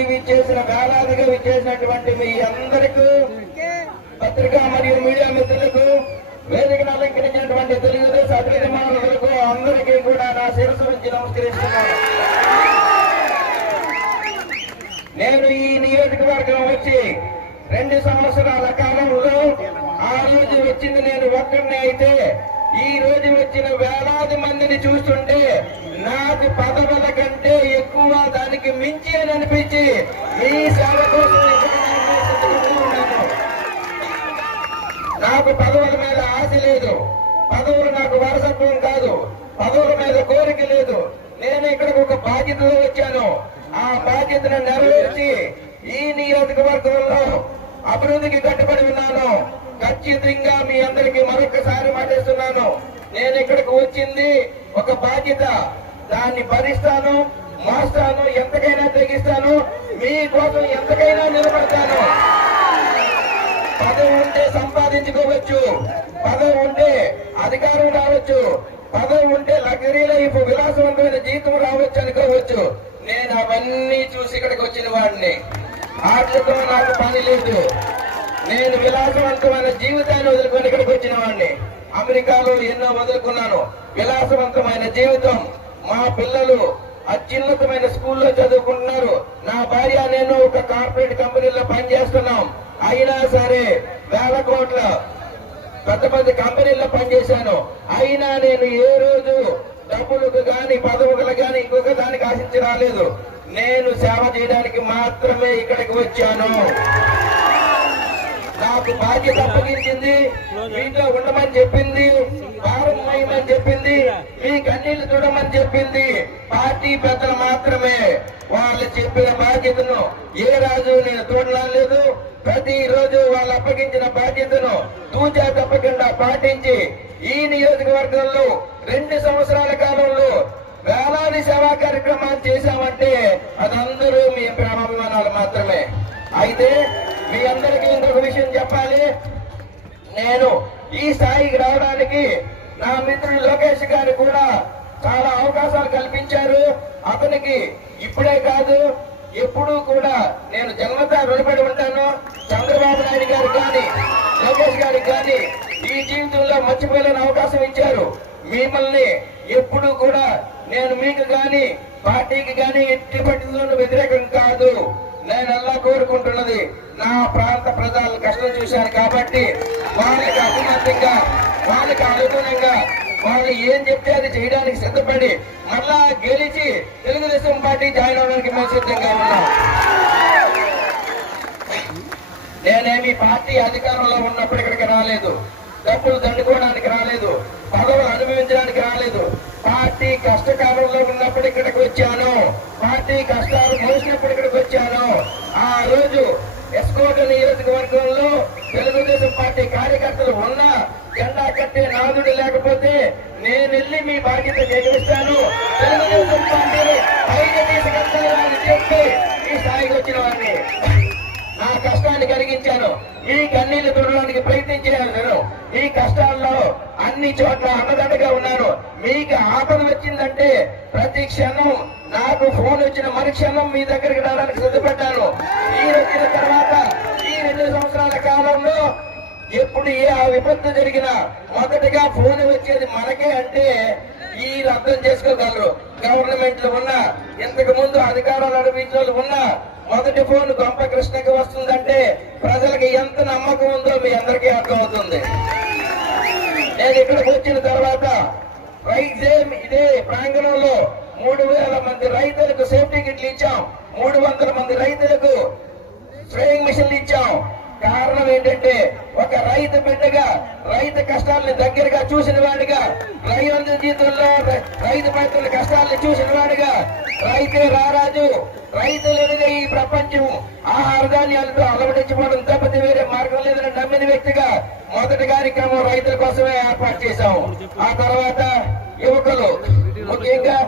నుంచి విచ్చేసిన వేలాదిగా విచ్చేసినటువంటి మీ అందరికీ పత్రికా మరియు మీడియా మిత్రులకు వేదికను అలంకరించినటువంటి తెలుగుదేశం అభిమానులకు అందరికీ కూడా నా శిరస్సు నుంచి నమస్కరిస్తున్నాను. నేను ఈ నియోజకవర్గం వచ్చి రెండు సంవత్సరాల కాలంలో ఆ రోజు వచ్చింది నేను ఒక్కడిని అయితే ఈ రోజు వచ్చిన వేలాది మందిని చూస్తుంటే నాది పదవి అని అనిపించి మీ సేవ కోసం నాకు పదవుల మీద ఆశ లేదు. పదవులు నాకు వారసత్వం కాదు. పదవుల మీద కోరిక లేదు. నేను ఇక్కడికి ఒక బాధ్యతలో వచ్చాను. ఆ బాధ్యతను నెరవేర్చి ఈ నియోజకవర్గంలో అభివృద్ధికి కట్టుబడి ఉన్నాను. ఖచ్చితంగా మీ అందరికీ మరొకసారి మాటిస్తున్నాను. నేను ఇక్కడికి వచ్చింది ఒక బాధ్యత. దాన్ని భరిస్తాను. మోస్తాను ఎంతకైనా తెగిస్తాను మీకోసం ఎంతకైనా నిలబడతాను. పదవి ఉంటే సంపాదించుకోవచ్చు పదవి ఉంటే అధికారం రావచ్చు పదవి ఉంటే లగ్జరీలో ఇప్పుడు విలాసవంతమైన జీవితం రావచ్చు అనుకోవచ్చు. నేను అవన్నీ చూసి ఇక్కడికి వచ్చిన వాడిని. ఆటలతో నాకు పని లేదు. నేను విలాసవంతమైన జీవితాన్ని వదులుకొని ఇక్కడికి వచ్చిన వాడిని. అమెరికాలో ఎన్నో వదులుకున్నాను. విలాసవంతమైన జీవితం మా పిల్లలు అత్యున్నతమైన స్కూల్లో చదువుకుంటున్నారు. నా భార్య నేను ఒక కార్పొరేట్ కంపెనీలో పనిచేస్తున్నాం. అయినా సరే వేల కోట్ల పెద్ద పెద్ద కంపెనీల్లో పనిచేశాను. అయినా నేను ఏ రోజు డబ్బులకు గాని పదవులకు గాని ఇంకొక దానికి ఆశించి రాలేదు. నేను సేవ చేయడానికి మాత్రమే ఇక్కడికి వచ్చాను. నాకు బాధ్యత అప్పగించింది. మీతో ఉండమని చెప్పింది. భారం చేయమని చెప్పింది? మీ కన్నీళ్ళు చూడమని చెప్పింది. పార్టీ పెద్దలు మాత్రమే. వాళ్ళు చెప్పిన బాధ్యతను ఏ రాజు నేను చూడలేదు ప్రతి రోజు వాళ్ళు అప్పగించిన బాధ్యతను తూచా తప్పకుండా పాటించి ఈ నియోజకవర్గంలో రెండు సంవత్సరాల కాలంలో వేలాది సేవా కార్యక్రమాలు చేశామంటే అదందరూ మీ ప్రేమాభిమానాలు మాత్రమే. అయితే మీ అందరికీ ఇంకొక విషయం చెప్పాలి. నేను ఈ స్థాయికి రావడానికి నా మిత్రుడు లోకేష్ గారు కూడా చాలా అవకాశాలు కల్పించారు. అతనికి ఇప్పుడే కాదు ఎప్పుడూ కూడా నేను జన్మత రుణపడి ఉంటాను. చంద్రబాబు నాయుడు గారు కానీ లోకేష్ గారికి కానీ ఈ జీవితంలో మర్చిపోలేని అవకాశం ఇచ్చారు. మిమ్మల్ని ఎప్పుడు కూడా నేను మీకు కానీ పార్టీకి కానీ ఎట్టి పరిస్థితుల్లోనూ వ్యతిరేకం కాదు. నేను కోరుకుంటున్నది. నా ప్రాంత ప్రజలు కష్టం చూశాను కాబట్టి వాళ్ళకి అభిమతంగా వాళ్ళకి అనుగుణంగా వాళ్ళు ఏం చెప్తే అది చేయడానికి సిద్ధపడి మళ్ళా గెలిచి తెలుగుదేశం పార్టీ జాయిన్ అవడానికి మేము సిద్ధంగా ఉన్నాం. నేనేమి పార్టీ అధికారంలో ఉన్నప్పుడు ఇక్కడికి రాలేదు. డబ్బులు దండుకోవడానికి రాలేదు. పదవులు అనుభవించడానికి రాలేదు. పార్టీ కష్టకాలంలో ఉన్నప్పుడు ఇక్కడికి వచ్చాను. పార్టీ కష్టాలు మోసినప్పుడు ఇక్కడికి వచ్చాను ఆ రోజు ఎస్కోట నియోజకవర్గంలో తెలుగుదేశం పార్టీ కార్యకర్తలు ఉన్నా జెండా కట్టే నాదుడు లేకపోతే నేను వెళ్ళి మీ బాధ్యత నిర్వహిస్తాను. తెలుగుదేశం పార్టీని పైకి తీసుకెళ్తానని చెప్పి ఈ స్థాయికి వచ్చిన వాడిని నా కష్టాన్ని కలిగించాను. ఈ కన్నీళ్ళు తుడడానికి ప్రయత్నించాను ఈ కష్టాల్లో అన్ని చోట్ల అన్నదండగా ఉన్నాను. మీకు ఆపద వచ్చిందంటే ప్రతి క్షణం నాకు ఫోన్ వచ్చిన మరు క్షణం మీ దగ్గరికి రావడానికి సిద్ధపడ్డాను. ఈ వచ్చిన తర్వాత ఈ రెండు సంవత్సరాల కాలంలో ఎప్పుడు ఏ ఆ విపత్తు జరిగినా మొదటిగా ఫోన్ వచ్చేది మనకే అంటే ఈ అర్థం చేసుకోగలరు. గవర్నమెంట్లో ఉన్నా ఇంతకు ముందు అధికారాలు అనిపించిన వాళ్ళు ఉన్నా మొదటి ఫోన్ గొంప కృష్ణకి వస్తుందంటే ప్రజలకు ఎంత నమ్మకం ఉందో మీ అందరికీ అర్థమవుతుంది. నేను ఇక్కడికి వచ్చిన తర్వాత రైతే ఇదే ప్రాంగణంలో మూడు వేల మంది రైతులకు సేఫ్టీ కిట్లు ఇచ్చాం. మూడు వందల మంది రైతులకు స్ప్రేయింగ్ మిషన్లు ఇచ్చాం. కారణం ఏంటంటే ఒక రైతు బిడ్డగా రైతు కష్టాలను దగ్గరగా చూసిన వాడిగా రైతు జీవితంలో రైతు రైతుల కష్టాలను చూసిన వాడిగా రైతే రారాజు రైతు ఈ ప్రపంచం ఆహార ధాన్యాలతో అలవడించుకోవడం తప్పితే వేరే మార్గం లేదని నమ్మిన వ్యక్తిగా మొదటి కార్యక్రమం రైతుల కోసమే ఏర్పాటు చేశాము ఆ తర్వాత యువకులు ముఖ్యంగా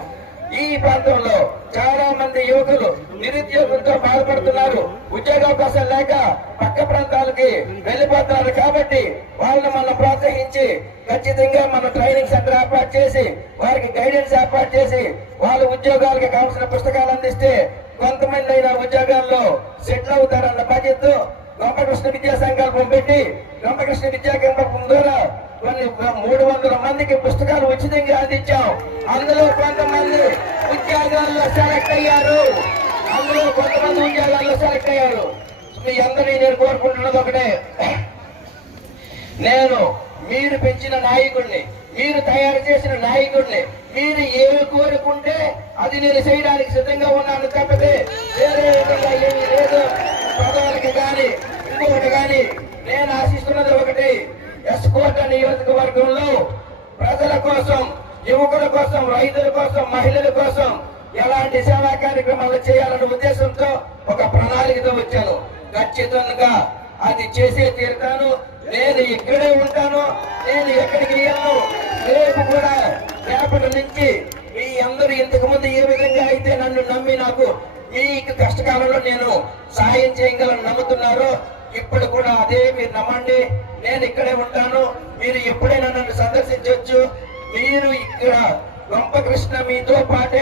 ఈ ప్రాంతంలో చాలా మంది యువకులు నిరుద్యోగంతో బాధపడుతున్నారు. ఉద్యోగావకాశం లేక పక్క ప్రాంతాలకి వెళ్ళిపోతున్నారు కాబట్టి వాళ్ళని మనం ప్రోత్సహించి ఖచ్చితంగా మనం ట్రైనింగ్ సెంటర్ ఏర్పాటు చేసి వారికి గైడెన్స్ ఏర్పాటు చేసి వాళ్ళ ఉద్యోగాలకు కావాల్సిన పుస్తకాలు అందిస్తే కొంతమంది అయినా ఉద్యోగాల్లో సెటిల్ అవుతారన్న బాధ్యత రామకృష్ణ విద్యా సంకల్పం పెట్టి రామకృష్ణ విద్యా కేంద్రం ద్వారా కొన్ని మూడు వందల మందికి పుస్తకాలు ఉచితంగా అందించాం. అందులో కొంతమంది ఉద్యోగాల్లో సెలెక్ట్ అయ్యారు. అందులో కొంతమంది ఉద్యోగాల్లో సెలెక్ట్ అయ్యారు. మీ అందరినీ నేను కోరుకుంటున్నది ఒకటే. నేను మీరు పెంచిన నాయకుడిని మీరు తయారు చేసిన నాయకుడిని మీరు ఏమి కోరుకుంటే అది నేను చేయడానికి సిద్ధంగా ఉన్నాను. తప్పితే వేరే విధంగా ఏమీ లేదు. పదవులకి కానీ ఇంకొకటి కానీ నేను ఆశిస్తున్నది ఒకటి. ఎస్కోట నియోజకవర్గంలో ప్రజల కోసం యువకుల కోసం రైతుల కోసం మహిళల కోసం ఎలాంటి సేవా కార్యక్రమాలు చేయాలనే ఉద్దేశంతో ఒక ప్రణాళికతో వచ్చాను. ఖచ్చితంగా అది చేసే తీరుతాను. నేను ఇక్కడే ఉంటాను. నేను ఎక్కడికి వెళ్ళను. రేపు కూడా రేపటి నుంచి మీ అందరూ ఇంతకు ముందు ఏ విధంగా అయితే నన్ను నమ్మి నాకు ఈ కష్టకాలంలో నేను సాయం చేయగలను నమ్ముతున్నారు ఇప్పుడు కూడా అదే మీరు నమ్మండి. నేను ఇక్కడే ఉంటాను. మీరు ఎప్పుడైనా నన్ను సందర్శించవచ్చు మీరు ఇక్కడ గొప్పకృష్ణ మీతో పాటే